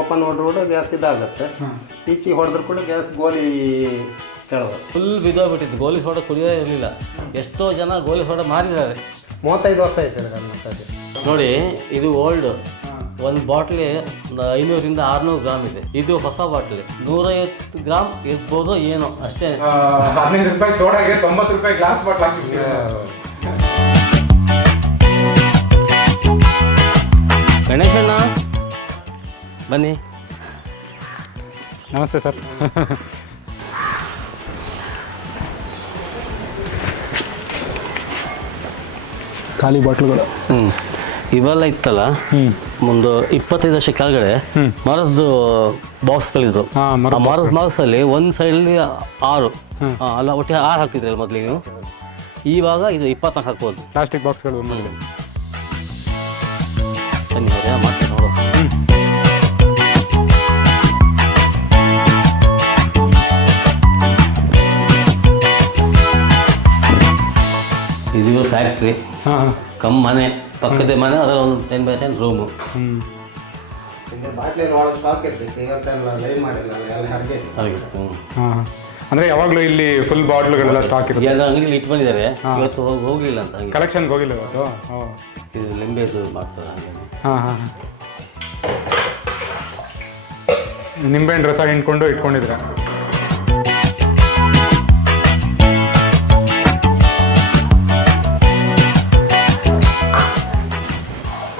Open ಹೊಡೆದ್ರು ಕೂಡ gas ಇದಾಗುತ್ತೆ. ಈಚೆಗೆ ಹೊಡೆದ್ರು ಕೂಡ ಗ್ಯಾಸ್ ಗೋಲಿ ಕೆಳಗೆ ಫುಲ್ ಬಿದ್ದೋಗ್ಬಿಟ್ಟಿತ್ತು. ಗೋಲಿ ಹೊಡೆ ಕುಡಿಯೋದೇ ಇರಲಿಲ್ಲ. ಎಷ್ಟೋ ಜನ ಗೋಲಿ ಹೊಡೆ ಮಾರಿದ್ದಾರೆ. ಮೂವತ್ತೈದು ವರ್ಷ ಆಯ್ತು ಇದು ನನ್ನ ಮಸಾಜ್ ನೋಡಿ ಇದು ಓಲ್ಡ್ ಒಂದು ಬಾಟ್ಲಿ ಐನೂರಿಂದ ಆರುನೂರು ಗ್ರಾಮ್ ಇದೆ. ಇದು ಹೊಸ ಬಾಟ್ಲಿ ನೂರೈವತ್ತು ಗ್ರಾಮ್ ಇರ್ಬೋದು ಏನೋ ಅಷ್ಟೇ. ಹದಿನೈದು ರೂಪಾಯಿ ಸೋಡಾಗೆ ತೊಂಬತ್ತು ರೂಪಾಯಿ ಗ್ಲಾಸ್ ಬಾಟ್ಲ್ ಹಾಕಿದ್ವಿ ಗಣೇಶಣ್ಣ ಬನ್ನಿ. ನಮಸ್ತೆ ಸರ್. ಖಾಲಿ ಬಾಟ್ಲುಗಳು. ಹ್ಞೂ ಇವೆಲ್ಲ ಇತ್ತಲ್ಲ? ಒಂದು ಇಪ್ಪತ್ತೈದು ವರ್ಷ ಕೆಳಗಡೆ ಮರದ್ದು ಬಾಕ್ಸ್ಗಳಿದ್ದು ಹಾ, ಮರದ ಆ ಮರದ ಬಾಕ್ಸಲ್ಲಿ ಒಂದು ಸೈಡಲ್ಲಿ ಆರು. ಆ, ಅಲ್ಲ ಒಟ್ಟಿಗೆ ಆರು ಹಾಕ್ತಿದ್ರಲ್ಲ ಮೊದಲಿಗೆ ನೀವು? ಇವಾಗ ಇದು ಇಪ್ಪತ್ನಾಲ್ಕು ಹಾಕ್ಬೋದು. ಪ್ಲಾಸ್ಟಿಕ್ ಬಾಕ್ಸ್ಗಳು ಬನ್ನಿ ಅವ್ರೆ ಫ್ಯಾಕ್ಟ್ರಿ ಹಾಂ. ಕಮ್ ಮನೆ ಪಕ್ಕದ ಮನೆ ಅದರಲ್ಲಿ ಒಂದು ಟೆನ್ ಬೈ ಟೆನ್ ರೂಮು ಹ್ಞೂ ಯಾವಾಗ್ಲೂ ಹಾಗೆ ಹ್ಞೂ ಹಾಂ. ಅಂದರೆ ಯಾವಾಗಲೂ ಇಲ್ಲಿ ಫುಲ್ ಬಾಟ್ಲುಗಳೆಲ್ಲ ಸ್ಟಾಕ್ ಇರುತ್ತೆ. ಎಲ್ಲ ಅಂಗಡಿಲಿ ಇಟ್ಟು ಬಂದಿದ್ದಾರೆ ಇವತ್ತು ಹೋಗಿ ಹೋಗಲಿಲ್ಲ ಅಂತ ಹಂಗೆ. ಕಲೆಕ್ಷನ್ಗೆ ಹೋಗಿಲ್ಲ ಇವತ್ತು? ಓ. ಇದು ಲಿಂಬೆದು ಮಾಡ್ತಾರೆ ಹಾಗೆ. ಹಾಂ ಹಾಂ ಹಾಂ. ನಿಂಬೆಹಣ್ಣು ರಸ ಹಿಂಡ್ಕೊಂಡು ಇಟ್ಕೊಂಡಿದ್ರೆ.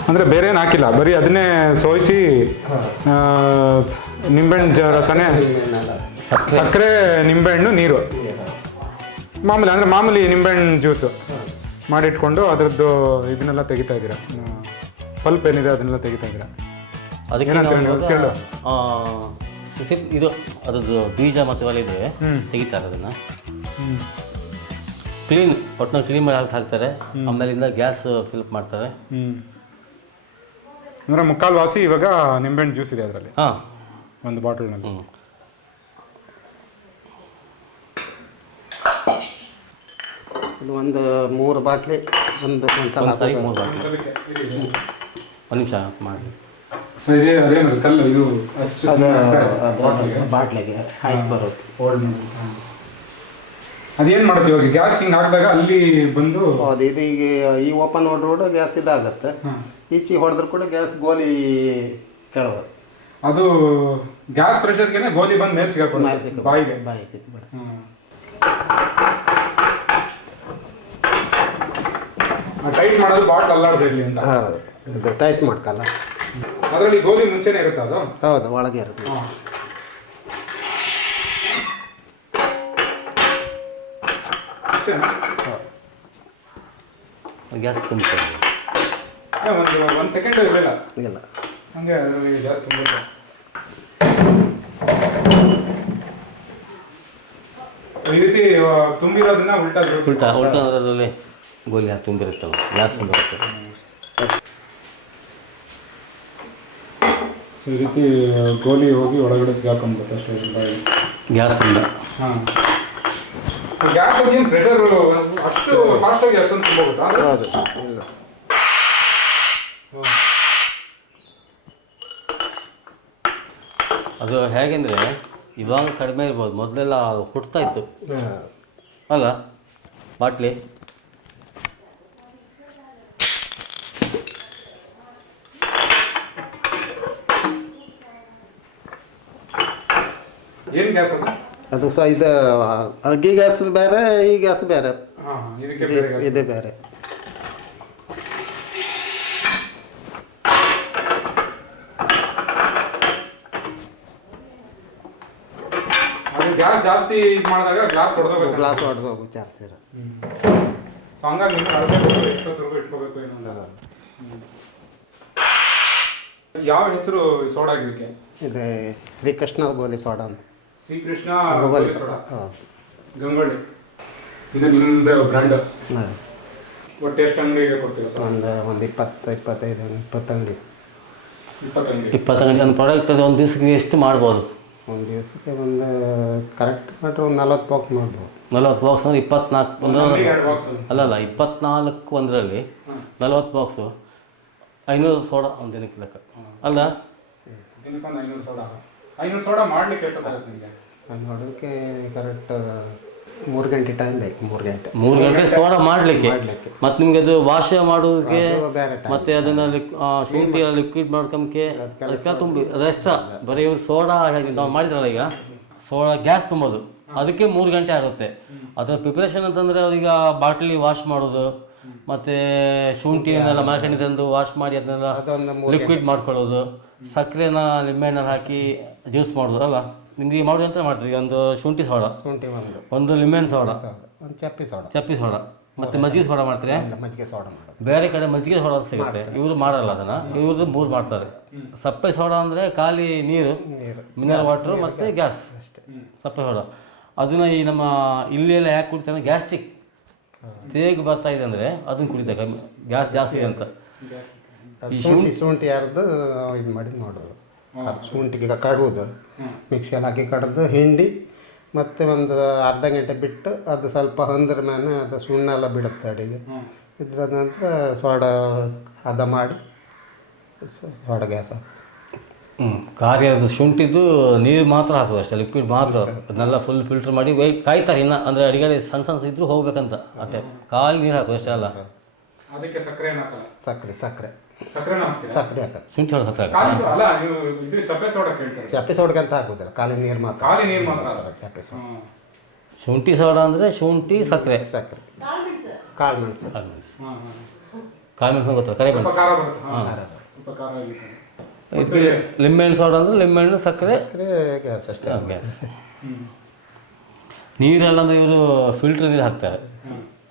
ಅಂದರೆ ಬೇರೆ ಏನು ಹಾಕಿಲ್ಲ. ಬರೀ ಅದನ್ನೇ ಸೋಯಿಸಿ ನಿಂಬೆಹಣ್ಣು ರಸನೆ. ಸಕ್ಕರೆ ನಿಂಬೆಹಣ್ಣು ನೀರು. ಮಾಮೂಲಿ ಅಂದರೆ ಮಾಮೂಲಿ ನಿಂಬೆಹಣ್ಣು ಜ್ಯೂಸು ಮಾಡಿಟ್ಕೊಂಡು ಅದರದ್ದು ಇದನ್ನೆಲ್ಲ ತೆಗಿತಾ ಇದ್ದೀರಾ? ಪಲ್ಪ್ ಏನಿದೆ ಅದನ್ನೆಲ್ಲ ತೆಗಿತಾ ಇದ್ದೀರಾ? ಅದಕ್ಕೆ ಇದು ಅದ್ರದ್ದು ಬೀಜ ಮತ್ತು ಒಲೆ ಇದ್ರೆ. ತೆಗಿತಾರೆ ಅದನ್ನು. ಕ್ಲೀನ್ ಒಟ್ಟಿನ ಕ್ಲೀನ್ ಮಾಡಿ ಹಾಕಿ ಹಾಕ್ತಾರೆ ಆಮೇಲಿಂದ ಗ್ಯಾಸ್ ಫಿಲ್ಪ್ ಮಾಡ್ತಾರೆ. ಹ್ಞೂ ಅಂದರೆ ಮುಕ್ಕಾಲು ವಾಸಿ ಇವಾಗ ನಿಂಬೆಹಣ್ಣು ಜ್ಯೂಸ್ ಇದೆ ಅದರಲ್ಲಿ. ಹಾಂ. ಒಂದು ಬಾಟಲ್ನಲ್ಲಿ. ಇಲ್ಲಿ ಒಂದು ಮೂರು ಬಾಟ್ಲಿ ಒಂದು ಒಂದು ಸಲ ಸರಿ ಮೂರು ಬಾಟ್ಲಿ. ಒಂದು ನಿಮಿಷ ಮಾಡಿ. ಸೊ ಇದೇ ಅದೇನದು ಕಲ್ಲು ಇದು ಅದು ಅದು ಬಾಟ್ಲಿಗೆ? ಹಾಕಿ ಬರೋದು ಅದೇನು ಮಾಡುತ್ತೆ ಇವಾಗ? ಗ್ಯಾಸ್ ಹಿಂಗೆ ಹಾಕಿದಾಗ ಅಲ್ಲಿ ಬಂದು ಅದು ಇದು ಈಗ ಈ ಓಪನ್ ರೋಡ್ ಗ್ಯಾಸ್ ಇದಾಗುತ್ತೆ. ಹಾಂ ಈಚೆ ಹೊಡೆದ್ರು ಕೂಡ ಗ್ಯಾಸ್ ಗೋಲಿ ಕೆಳಗೆ ಅದು ಗ್ಯಾಸ್ ಪ್ರೆಷರ್ಗೆ ಗೋಲಿ ಬಂದು ಮೇಲೆ ಸಿಗಾಕೊಂಡು ಬಾಯಿಗೆ. ಬಾಯಿ ಸಿಕ್ಬಿಡ ಟೈಟ್ ಮಾಡೋದು ಬಾಟ್ ಅಲ್ಲಾಡ್ದು ಇರಲಿ ಅಂತ. ಹೌದು ಇದು ಟೈಟ್ ಮಾಡ್ಕಲ್ಲ. ಅದರಲ್ಲಿ ಗೋಲಿ ಮುಂಚೆನೇ ಇರುತ್ತೆ ಅದು? ಹೌದು ಒಳಗೆ ಇರುತ್ತೆ. ಗ್ಯಾಸ್ ತುಂಬ ಒಂದು ಒಂದು ಸೆಕೆಂಡ್ ಇರಲಿಲ್ಲ? ಇಲ್ಲ. ಹಂಗೆ ಅದರಲ್ಲಿ ಗ್ಯಾಸ್ ತುಂಬುತ್ತೆ ಈ ರೀತಿ ತುಂಬಿರೋದನ್ನ ಉಲ್ಟಾ ಉಲ್ಟಾ ಉಲ್ಟಾ ಅದರಲ್ಲಿ ಗೋಲಿ ಹಾಕಿ ತುಂಬಿರುತ್ತಲ್ಲ ಗ್ಯಾಸ್ ಬರುತ್ತೆ. ಸೊ ಈ ರೀತಿ ಗೋಲಿ ಹೋಗಿ ಒಳಗಡೆ ಸಿಗಾಕೊಂಡ್ಬಿಡುತ್ತೆ ಅಷ್ಟೇ ಗ್ಯಾಸ್ ಗ್ಯಾಸಿಂದ ಹಾಂ. ಗ್ಯಾಸ್ ಏನು ಪ್ರೆಷರ್ ಅಷ್ಟು ಫಾಸ್ಟಾಗಿ ಅಷ್ಟೊಂದು ತುಂಬೋಗುತ್ತಾ ಹೌದು ಇಲ್ಲ ಅದು ಹೇಗೆಂದರೆ ಇವಾಗ ಕಡಿಮೆ ಇರ್ಬೋದು. ಮೊದಲೆಲ್ಲ ಹುಟ್ತಾ ಇತ್ತು. ಅಲ್ಲ ಬಾಟ್ಲಿ. ಏನು ಗ್ಯಾಸ್ ಅದು? ಅದು ಸಹ ಇದು ಅಗ್ಗಿ ಗ್ಯಾಸ್ ಬೇರೆ ಈ ಗ್ಯಾಸ್ ಬೇರೆ. ಇದೇ ಹಾಂ ಇದಕ್ಕೆ ಇದು- ಬೇರೆ gas. ಇದು ಬೇರೆ ಅದು ಗ್ಯಾಸ್ ಜಾಸ್ತಿ ಇದು ಮಾಡಿದಾಗ ಗ್ಲಾಸ್ ಹೊಡೆದೋಗ ಗ್ಲಾಸ್ ಹೊಡೆದು ಹೋಗು ಜಾಸ್ತಿ ಇರೋ ಸೊ ಹಂಗಾಗಿ ನೀವು ಅಳಬೇಕು ಎಷ್ಟೊತ್ತರೆಗೂ ಇಟ್ಕೋಬೇಕು ಏನೋ ಅಂತ. ಯಾವ ಹೆಸರು ಸೋಡಾ ಗಿಡಕ್ಕೆ? ಇದು ಶ್ರೀಕೃಷ್ಣದ ಗೋಲಿ ಸೋಡಾ ಅಂತ. ಶ್ರೀಕೃಷ್ಣ ಗೋಲಿ ಸೋಡಾ. ಗಂಗೊಳ್ಳಿ. ಇದು ನಿಮ್ದು ಬ್ರ್ಯಾಂಡ್. ಒಟ್ಟು ಎಷ್ಟು ಅಂಗಡಿಗೆ ಕೊಡ್ತೀರಾ ಸರ್? ಒಂದು ಒಂದು ಇಪ್ಪತ್ತು ಇಪ್ಪತ್ತೈದು ಇಪ್ಪತ್ತು ಅಂಗಡಿ. ಇಪ್ಪತ್ತು ಅಂಗಡಿ. ಇಪ್ಪತ್ತು ಅಂಗಡಿ. ಒಂದು ಪ್ರಾಡಕ್ಟ್ ಅದು ಒಂದು ದಿವಸಕ್ಕೆ ಎಷ್ಟು ಮಾಡ್ಬೋದು? ಒಂದು ದಿವಸಕ್ಕೆ ಒಂದು ಕರೆಕ್ಟ್ ಮಾಡಿದ್ರೆ ಒಂದು ನಲ್ವತ್ತು ಬಾಕ್ಸ್ ಮಾಡ್ಬೋದು. ನಲವತ್ತು ಬಾಕ್ಸ್ ಅಂದ್ರೆ ಇಪ್ಪತ್ನಾಲ್ಕು ಒಂದು ಒಂದು ಎರಡು ಬಾಕ್ಸ್ ಅಲ್ಲಲ್ಲ ಇಪ್ಪತ್ನಾಲ್ಕು ಒಂದರಲ್ಲಿ ನಲವತ್ತು ಬಾಕ್ಸು ಐನೂರು ಸೋಡಾ ಒಂದು ದಿನಕ್ಕೆ ಲೆಕ್ಕ. ಅಲ್ಲ? ಇದಕ್ಕೊಂದು ಐನೂರು ಸೋಡಾ. ಐನೂರು ಸೋಡಾ ಮಾಡ್ಲಿಕ್ಕೆ ಅದು ಮಾಡೋದಕ್ಕೆ ಕರೆಕ್ಟ್ ಮೂರು ಗಂಟೆ ಟೈಮ್ ಬೇಕು ಮೂರು ಗಂಟೆ. ಮೂರು ಗಂಟೆ ಸೋಡಾ ಮಾಡಲಿಕ್ಕೆ. ಮಾಡ್ಲಿಕ್ಕೆ. ಮತ್ತು ನಿಮಗೆ ಅದು ವಾಶ ಮಾಡೋದಕ್ಕೆ ಅದು ಬೇರೆ ಟೈಮ್ ಮತ್ತೆ ಅದನ್ನ ಲಿಕ್- ಆ, ಶುಂಠಿ ಲಿಕ್ವಿಡ್ ಮಾಡ್ಕೊಂಬಕ್ಕೆ ಅದಕ್ಕೆ ತುಂಬಿ ರೆಸ್ಟ ಬರೀ ಇವ್ರು ಸೋಡಾ ಹಾಗೆ ನಾವು ಮಾಡಿದ್ರಲ್ಲ ಈಗ. ಸೋಡಾ ಗ್ಯಾಸ್ ತುಂಬೋದು. ಅದಕ್ಕೆ ಮೂರು ಗಂಟೆ ಆಗುತ್ತೆ. ಅದರ ಪ್ರಿಪ್ರೇಷನ್ ಅಂತಂದ್ರೆ ಅವ್ರೀಗ ಬಾಟ್ಲಿ ವಾಶ್ ಮಾಡೋದು ಮತ್ತೆ ಶುಂಠಿಯನ್ನೆಲ್ಲ ಮಾರ್ಕೆಟ್ ತಂದು ವಾಶ್ ಮಾಡಿ ಅದನ್ನೆಲ್ಲ ಅದೊಂದು ಮೂರು ಲಿಕ್ವಿಡ್ ಮಾಡ್ಕೊಳ್ಳೋದು. ಸಕ್ಕರೆನ ಲಿಂಬೆಹಣ್ಣು ಹಾಕಿ ಜ್ಯೂಸ್ ಮಾಡೋದು ಅಲ್ಲ ನಿಮಗೆ ಮಾಡೋದು ಅಂತ ಮಾಡ್ತೀವಿ ಒಂದು ಶುಂಠಿ ಸೋಡ ಶುಂಠಿ ಒಂದು. ಒಂದು ಲಿಮೆನ್ ಸೋಡ ಒಂದು ಚಪ್ಪಿ ಸೋಡ. ಚಪ್ಪಿ ಸೋಡ ಮತ್ತು ಮಜ್ಜಿಗೆ ಸೋಡ ಮಾಡ್ತೀರಾ? ಮಜ್ಜಿಗೆ ಸೋಡ ಮಾಡೋದು. ಬೇರೆ ಕಡೆ ಮಜ್ಜಿಗೆ ಸೋಡ ಸಿಗುತ್ತೆ. ಇವರು ಮಾಡಲ್ಲ ಅದನ್ನು. ಇವ್ರದ್ದು ಮೂರು ಮಾಡ್ತಾರೆ. ಸಪ್ಪೆ ಸೋಡ ಅಂದರೆ ಖಾಲಿ ನೀರು ನೀರು. ಮಿನರಲ್ ವಾಟ್ರು ಮತ್ತು ಗ್ಯಾಸ್ ಅಷ್ಟೇ. ಸಪ್ಪೆ ಸೋಡ. ಅದನ್ನು ಈ ನಮ್ಮ ಇಲ್ಲಿ ಎಲ್ಲ ಯಾಕೆ ಕುಡಿತಾರೆ? ಗ್ಯಾಸ್ಟ್ರಿಕ್. ತೇಗ್ ಬರ್ತಾ ಇದೆ ಅಂದರೆ ಅದನ್ನ ಕುಡಿತಾರೆ. ಕಮ್ಮಿ ಗ್ಯಾಸ್ ಜಾಸ್ತಿ ಇದೆ ಅಂತ. ಈ ಶುಂಠಿ ಶುಂಠಿ ಯಾರ್ದು ಇದು ಮಾಡಿ ಮಾಡೋದು. ಅದು ಶುಂಠಿಗೆ ಕಡುವುದು ಮಿಕ್ಸಿಯಲ್ಲಿ ಹಾಕಿ ಕಡ್ದು ಹಿಂಡಿ ಮತ್ತೆ ಒಂದು ಅರ್ಧ ಗಂಟೆ ಬಿಟ್ಟು ಅದು ಸ್ವಲ್ಪ ಹೊಂದ್ರ ಮೇಲೆ ಅದು ಸುಣ್ಣ ಎಲ್ಲ ಬಿಡುತ್ತೆ ಅಡಿಗೆ. ಇದ್ರ ನಂತರ ಸೋಡ ಹದ ಮಾಡಿ ಸೋಡ ಗ್ಯಾಸ್ ಹಾಕಿ ಹ್ಞೂ ಕಾರ್ಯದ ಶುಂಠಿದ್ದು ನೀರು ಮಾತ್ರ ಹಾಕೋದು ಅಷ್ಟೇ ಲಿಕ್ವಿಡ್ ಮಾತ್ರ ಅದನ್ನೆಲ್ಲ ಫುಲ್ ಫಿಲ್ಟರ್ ಮಾಡಿ ವೈ ಕಾಯ್ತಾರೆ ಇನ್ನು ಅಂದರೆ ಅಡಿಗೆ ಸಣ್ಣ ಸಣ್ಣ ಇದ್ರೂ ಹೋಗ್ಬೇಕಂತ ಅಷ್ಟೇ ಕಾಲು ನೀರು ಹಾಕೋದು ಅಷ್ಟೇ ಅಲ್ಲ. ಅದಕ್ಕೆ ಸಕ್ಕರೆ ಸಕ್ಕರೆ ಸಕ್ಕರೆ. ಸಕ್ಕರೆ ಹಾಕೋದು ಶುಂಠಿ ಹೊಡೆದು ಹಾಕ್ತಾರೆ. ಖಾಲಿ ಅಲ್ಲ ನೀವು ಇದು ಚಪ್ಪೆ ಸೋಡಾ ಕೇಳ್ತಾರೆ. ಚಪ್ಪೆ ಸೋಡಕ್ಕೆ ಅಂತ ಹಾಕುದಿಲ್ಲ ಕಾಲಿನ ನೀರು ಮಾತ್ರ. ಖಾಲಿ ನೀರು ಮಾತ್ರ ಹಾಕೋದು. ಚಪ್ಪೆ ಸೋಡ. ಶುಂಠಿ ಸೋಡಾ ಅಂದರೆ ಶುಂಠಿ ಸಕ್ಕರೆ. ಸಕ್ಕರೆ. ಕಾಳು ಮೆಣಸು ಕಾಳು ಮೆಣಸು ಕಾಳು ಮೆಣಸು ಗೊತ್ತಲ್ಲ ಕರೆ ಮೆಣಸು ಇದು. ಇದಕ್ಕೆ ಲಿಂಬೆಹಣ್ಣು ಸೋಡ ಅಂದರೆ ಲಿಂಬೆಹಣ್ಣು ಸಕ್ಕರೆ. ಸಕ್ಕರೆ ಗ್ಯಾಸ್ ಅಷ್ಟೇ. ಗ್ಯಾಸ್. ನೀರೆಲ್ಲ ಅಂದರೆ ಇವರು ಫಿಲ್ಟರ್ ನೀರು ಹಾಕ್ತಾರೆ.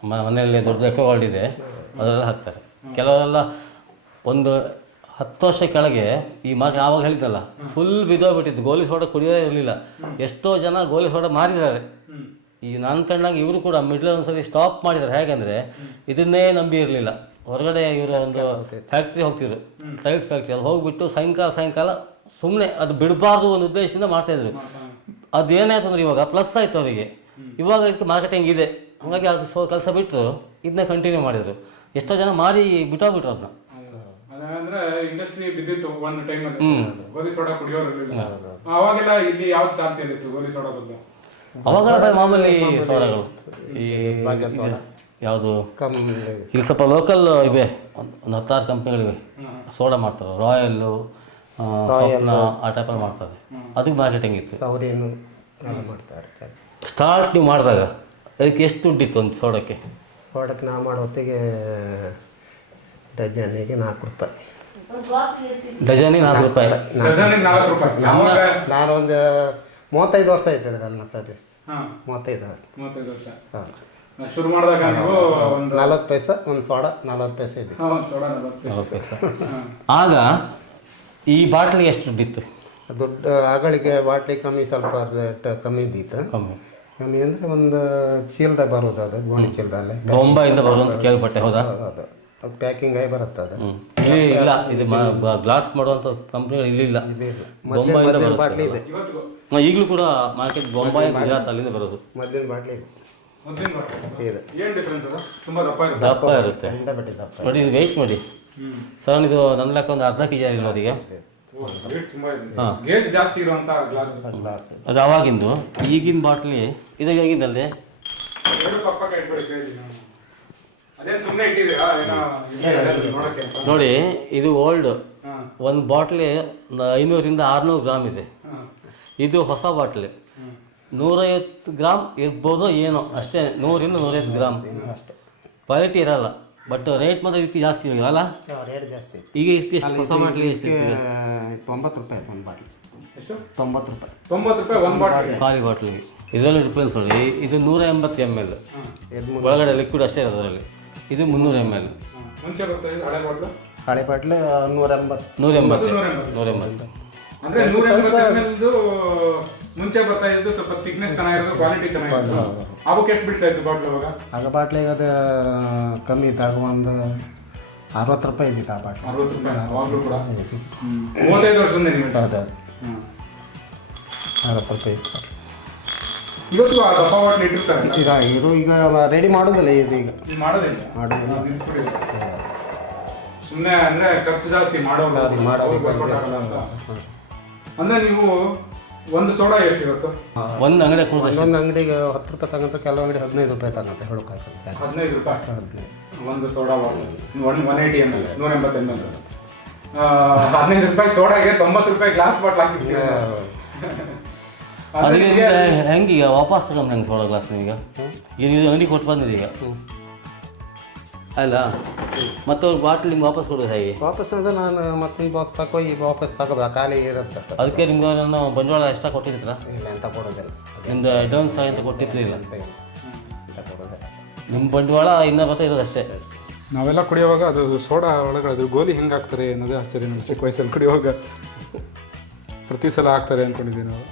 ಮ- ಮನೆಯಲ್ಲಿ ದೊಡ್ಡ ಎಕ್ವಾಲ್ಡ್ ಇದೆ. ಅದೆಲ್ಲ ಹಾಕ್ತಾರೆ. ಕೆಲವರೆಲ್ಲ ಒಂದು ಹತ್ತು ವರ್ಷ ಕೆಳಗೆ ಈ ಮಾರ್ಕ್ ಆವಾಗ ಹೇಳಿದ್ದಲ್ಲ ಫುಲ್ ಬಿದ್ದೋಗ್ಬಿಟ್ಟಿದ್ದು. ಗೋಲಿ ಸೋಡ ಕುಡಿಯೋದೇ ಇರಲಿಲ್ಲ. ಎಷ್ಟೋ ಜನ ಗೋಲಿ ಸೋಡ ಮಾರಿದ್ದಾರೆ. ಈ ನಾನು ಕಂಡಂಗೆ ಇವರು ಕೂಡ ಮಿಡ್ಲ್ ಒಂದ್ಸರಿ ಸ್ಟಾಪ್ ಮಾಡಿದ್ದಾರೆ. ಹೇಗೆಂದರೆ ಇದನ್ನೇ ನಂಬಿ ಇರಲಿಲ್ಲ. ಹೊರಗಡೆ ಇವರು ಒಂದು ಫ್ಯಾಕ್ಟ್ರಿ ಹೋಗ್ತಿದ್ರು. ಟೈಲ್ಸ್ ಫ್ಯಾಕ್ಟ್ರಿ ಅಲ್ಲಿ ಹೋಗ್ಬಿಟ್ಟು ಸಾಯಂಕಾಲ ಸಾಯಂಕಾಲ ಸುಮ್ಮನೆ ಅದು ಬಿಡಬಾರ್ದು ಒಂದು ಉದ್ದೇಶದಿಂದ ಮಾಡ್ತಾಯಿದ್ರು ಅದು ಏನಾಯ್ತು ಅಂದ್ರೆ ಇವಾಗ ಪ್ಲಸ್ ಆಯ್ತು ಅವರಿಗೆ. ಇವಾಗ ಇದಕ್ಕೆ ಮಾರ್ಕೆಟಿಂಗ್ ಇದೆ. ಹಾಗಾಗಿ ಅದು ಸೊ ಕೆಲಸ ಬಿಟ್ಟರು ಇದನ್ನ ಕಂಟಿನ್ಯೂ ಮಾಡಿದರು. ಎಷ್ಟೋ ಜನ ಮಾರಿ ಬಿಟ್ಟೋಗ್ಬಿಟ್ರು ಅದನ್ನ ಅದಂದ್ರೆ ಇಂಡಸ್ಟ್ರಿ ಬಿದ್ದಿತ್ತು ಒಂದು ಟೈಮ್ ಗೋಧಿ ಸೋಡಾ ಕುಡಿಯೋರು ಇರ್ಲಿಲ್ಲ. ಅವಾಗೆಲ್ಲ ಇಲ್ಲಿ ಯಾವ್ದು ಚಾಲ್ತಿಯಲ್ಲಿತ್ತು ಗೋಧಿ ಸೋಡಾ ಬದಲು ಅವಾಗ ಮಾಮೂಲಿ ಸೋಡಾಗಳು. ಈ ಸೋಡಾ. ಯಾವುದು? ಈಗ ಸ್ವಲ್ಪ ಲೋಕಲ್ ಇವೆ. ಒಂದು ಹತ್ತಾರು ಕಂಪ್ನಿಗಳಿವೆ ಸೋಡಾ ಮಾಡ್ತಾರೆ. ರಾಯಲ್ಲು ಸ್ವಪ್ನ ಆ ಟೈಪಲ್ಲಿ ಮಾಡ್ತಾರೆ. ಅದಕ್ಕೆ ಮಾರ್ಕೆಟಿಂಗ್ ಇತ್ತು. ಸೌರಿಯನ್ನು ಎಲ್ಲ ಮಾಡ್ತಾರೆ? ಸ್ಟಾರ್ಟ್ ನೀವು ಮಾಡಿದಾಗ ಅದಕ್ಕೆ ಎಷ್ಟು ದುಡ್ಡಿತ್ತು ಒಂದು ಸೋಡಕ್ಕೆ? ಸೋಡಕ್ಕೆ ನಾವು ಮಾಡೋ ಹೊತ್ತಿಗೆ ಡಜನಿಗೆ ನಾಲ್ಕು ರೂಪಾಯಿ. ಡಜನಿಗೆ ನಾಲ್ಕು ರೂಪಾಯಿ? ಡಜನಿಗೆ ನಾಲ್ಕು ರೂಪಾಯಿ. ಅವಾಗ ನಾನು ಒಂದು ಮೂವತ್ತೈದು ವರ್ಷ ಐತೆ ನನ್ನ ಸರ್ವಿಸ್ ಹಾ. ಮೂವತ್ತೈದು ಸಾವಿರ ಮೂವತ್ತೈದು ವರ್ಷ. ಹಾಂ. ಶುರು ಮಾಡಿದಾಗ ನೀವು ಒಂದು ನಲ್ವತ್ತು ಪೈಸೆ ಒಂದು ಸೋಡಾ ನಲ್ವತ್ತು ಪೈಸೆ ಇದೆ ಓಕೆ ಸರ್ ಆಗ ಈ ಬಾಟ್ಲಿಗೆ ಎಷ್ಟು ದುಡ್ಡಿತ್ತು? ದುಡ್ಡು ಆಗಳಿಗೆ ಬಾಟ್ಲಿ ಕಮ್ಮಿ ಸ್ವಲ್ಪ ರೇಟ್ ಕಮ್ಮಿ ಇದ್ದಿತ್ತು. ಕಮ್ಮಿ. ಕಮ್ಮಿ ಅಂದರೆ ಒಂದು ಚೀಲದ ಬರೋದು ಅದು ಗೋಣಿ ಚೀಲದಲ್ಲಿ. ಬೊಂಬಾಯಿಂದ ಬರುವಂತ ಕೇಳ್ಪಟ್ಟೆ ಹೌದಾ? ಹೌದು ಅದು ಅದು ಪ್ಯಾಕಿಂಗ್ ಆಗಿ ಬರುತ್ತೆ ಅದು. ಹ್ಞೂ ಇಲ್ಲಿ ಇಲ್ಲ ಇದು ಗ್ಲಾಸ್ ಮಾಡುವಂಥ ಕಂಪ್ನಿ ಇದೇ ಇಲ್ಲ ಮೊದಲಿನ ಬರುತ್ತೆ. ಬಾಟ್ಲಿ ಇದೆ. ಹಾ, ಈಗಲೂ ಕೂಡ ಮಾರ್ಕೆಟ್ ಬೊಂಬಾಯಿ ಗುಜರಾತ್ ಅಲ್ಲಿಂದ ಬರೋದು. ಮೊದಲಿನ ಬಾಟ್ಲಿ ಇದೆ. ಮೊದಲಿನ ಬಾಟ್ಲಿ ಇದೆ. ಏನ್ ಡಿಫ್ರೆನ್ಸ್ ಅದು? ತುಂಬಾ ದಪ್ಪ ಇರುತ್ತೆ. ದಪ್ಪ ಇರುತ್ತೆ. ಎಂಡ ಬಟ್ಟೆ ದಪ್ಪ ನೋಡಿ ಇದು ವೆಯ್ಟ್ ಮಾಡಿ. ಹ್ಮ್. ಸರ್ ಇದು ನನ್ನ ಲೆಕ್ಕ ಒಂದು ಅರ್ಧ ಕೆ ಜಿ ಆಗಿಲ್ಲ ಅದಕ್ಕೆ ಇದೆ ರೇಟ್ ತುಂಬಾ ಇದೆ. ಗೇಜ್ ಜಾಸ್ತಿ ಇರುವಂತ ಗ್ಲಾಸ್ ಗ್ಲಾಸ್ ಅದು ಅವಾಗಿಂದು ಈಗಿನ ಬಾಟ್ಲಿ ಇದಾಗ ಆಗಿದ್ದಲ್ಲದೆ ಎರಡು ಪಕ್ಕ ಇಟ್ಬಿಡಿ ಕೇಳಿ ನೋಡಿ ಇದು ಓಲ್ಡ್ ಒಂದು ಬಾಟ್ಲಿ ಐನೂರಿಂದ ಆರುನೂರು ಗ್ರಾಮ್ ಇದೆ. ಇದು ಹೊಸ ಬಾಟ್ಲಿ ನೂರೈವತ್ತು ಗ್ರಾಮ್ ಇರ್ಬೋದು ಏನೋ ಅಷ್ಟೇ ನೂರಿಂದ ನೂರೈವತ್ತು ಗ್ರಾಮ್ ಅಷ್ಟೇ. ಕ್ವಾಲಿಟಿ ಇರಲ್ಲ ಬಟ್ ರೇಟ್ ಮಾತ್ರ ಇದಕ್ಕೆ ಜಾಸ್ತಿ ಅಲ್ಲ? ರೇಟ್ ಜಾಸ್ತಿ. ಈಗ ಎಷ್ಟು ಹೊಸ ಬಾಟ್ಲಿ ಎಷ್ಟು ತೊಂಬತ್ತು ರೂಪಾಯಿ ಒಂದು ಬಾಟ್ಲಿ ತೊಂಬತ್ತು ರೂಪಾಯಿ. ತೊಂಬತ್ತು ರೂಪಾಯಿ ಒಂದು ಬಾಟ್ಲಿ ಖಾಲಿ ಬಾಟ್ಲಿಗೆ ಇದರಲ್ಲಿ ಡಿಫ್ರೆನ್ಸ್ ನೋಡಿ ಇದು ನೂರ ಎಂಬತ್ತು ಎಂ ಎಲ್ ಒಳಗಡೆ ಲಿಕ್ವಿಡ್ ಅಷ್ಟೇ ಇರೋದು ಅದರಲ್ಲಿ ಇದು ಮುನ್ನೂರು ಎಂ ಎಲ್ ಮುಂಚೆ ಬರ್ತಾ ಇದೆ ಹಳೆ ಬಾಟ್ಲು? ಹಳೆ ಬಾಟ್ಲಿ ನೂರ ಎಂಬತ್ತು. ನೂರ ಎಂಬತ್ತು. ನೂರ ಎಂಬತ್ತು. ನೂರ ಎಂಬತ್ತು. ಅಂದ್ರೆ ನೂರ ಎಂಬತ್ತು ಮುಂಚೆ ಬರ್ತಾ ಇದ್ದು ಸ್ವಲ್ಪ ತಿಕ್ನೆಸ್ ಚೆನ್ನಾಗಿರೋದು ಕ್ವಾಲಿಟಿ ಚೆನ್ನಾಗಿರೋದು. ಅವಕ್ಕೆ ಎಷ್ಟು ಬಿಡ್ತಾ ಇತ್ತು ಬಾಟ್ಲು ಅವಾಗ? ಆಗ ಬಾಟ್ಲಿಗೆ ಅದು ಕಮ್ಮಿ ಇದ್ದಾಗ ಒಂದು ಅರವತ್ತು ರೂಪಾಯಿ ಇದ್ದಿತ್ತು ಆ ಬಾಟ್ಲು. ಅರವತ್ತು ರೂಪಾಯಿ. ಅವಾಗಲೂ ಕೂಡ? ಮೂವತ್ತೈದು ವರ್ಷದಿಂದ ನೀವು. ಅರವತ್ತು ರೂಪಾಯಿ ಇತ್ತು. ಇವತ್ತು ಆ ದಪ್ಪ ಬಾಟ್ಲು ಇಟ್ಟಿರ್ತಾರೆ. ಇರು ಈಗ ರೆಡಿ ಮಾಡೋದಿಲ್ಲ ಇದು ಈಗ? ಇದು ಮಾಡೋದಿಲ್ಲ ಮಾಡೋದಿಲ್ಲ. ನಾವು ನಿಲ್ಸ್ಬಿಟ್ಟಿದ್ದೀವಿ. ಅಂದ್ರೆ ಖರ್ಚು ಜಾಸ್ತಿ ಮಾಡೋರು. ಮಾಡೋದು ಹೋಗ್ಬೇಕು ಅಂದ್ರೆ ನೀವು ಒಂದು ಸೋಡಾ ಎಷ್ಟು ಇವತ್ತು? ಒಂದು ಅಂಗಡಿ ಒಂದೊಂದು ಅಂಗಡಿಗೆ ಹತ್ತು ರೂಪಾಯಿ ತಗಂತಾರೆ ಕೆಲವು ಅಂಗಡಿ ಹದಿನೈದು ರೂಪಾಯಿ ತಗೊಂತ ಹೇಳೋಕ್ಕಾಗತ್ತೆ ಹದಿನೈದು ರೂಪಾಯಿ? ಒಂದು soda one one eighty M L ನೂರ ಎಂಬತ್ತು ಎಂ ಎಲ್ ಹದಿನೈದು ರೂಪಾಯಿ ಸೋಡಾಗೆ ತೊಂಬತ್ತು ರೂಪಾಯಿ ಗ್ಲಾಸ್ ಬಾಟ್ಲ್ ಹಾಕಿರ್ತೀವಿ. ಅದಕ್ಕೆ ಹೆಂಗೀಗ ಹೆಂಗೆ ಈಗ ವಾಪಸ್ ತಗೊಂಡು ಹೆಂಗೆ ಸೋಡಾ ಗ್ಲಾಸ್ ಈಗ? ಈಗ ನೀವು ಅಂಗಡಿ ಕೊಟ್ಟು ಬಂದಿರಿ ಈಗ? ಅಲ್ಲ ಮತ್ತೆ ಅವ್ರು ಬಾಟ್ಲ್ ನಿಮ್ಗೆ ವಾಪಸ್ ಕೊಡೋದು ಹೇಗೆ? ವಾಪಸ್ ಅಂದ್ರೆ ನಾನು ಮತ್ತೆ ಈ ಬಾಕ್ಸ್ ತಗೋ ಈ ವಾಪಸ್ ತಗೋಬೋದು ಖಾಲಿ ಇರುತ್ತೆ. ಅದಕ್ಕೆ ನಿಮ್ಗೆ ನಾನು ಬಂಡವಾಳ ಎಷ್ಟ ಕೊಟ್ಟಿರ್ತೀರ? ಇಲ್ಲ ಅಂತ ಕೊಡೋದಿಲ್ಲ. ನಿಮ್ದು ಅಡ್ವಾನ್ಸ್ ಅಂತ ಕೊಟ್ಟಿರ್ಲಿಲ್ಲ ಎಂತ ಕೊಡೋದಿಲ್ಲ. ನಿಮ್ಮ ಬಂಡವಾಳ ಇನ್ನೂ ಬರ್ತಾ ಇರೋದು ಅಷ್ಟೇ. ನಾವೆಲ್ಲ ಕುಡಿಯುವಾಗ ಅದು ಸೋಡಾ ಒಳಗಡೆ ಅದು ಗೋಲಿ ಹೆಂಗೆ ಹಾಕ್ತಾರೆ ಅನ್ನೋದೇ ಆಶ್ಚರ್ಯ ನಮ್ಮ ಚಿಕ್ಕ ವಯಸ್ಸಲ್ಲಿ ಕುಡಿಯುವಾಗ. ಪ್ರತಿ ಸಲ ಹಾಕ್ತಾರೆ ಅಂದ್ಕೊಂಡಿದ್ದೀವಿ ನಾವು.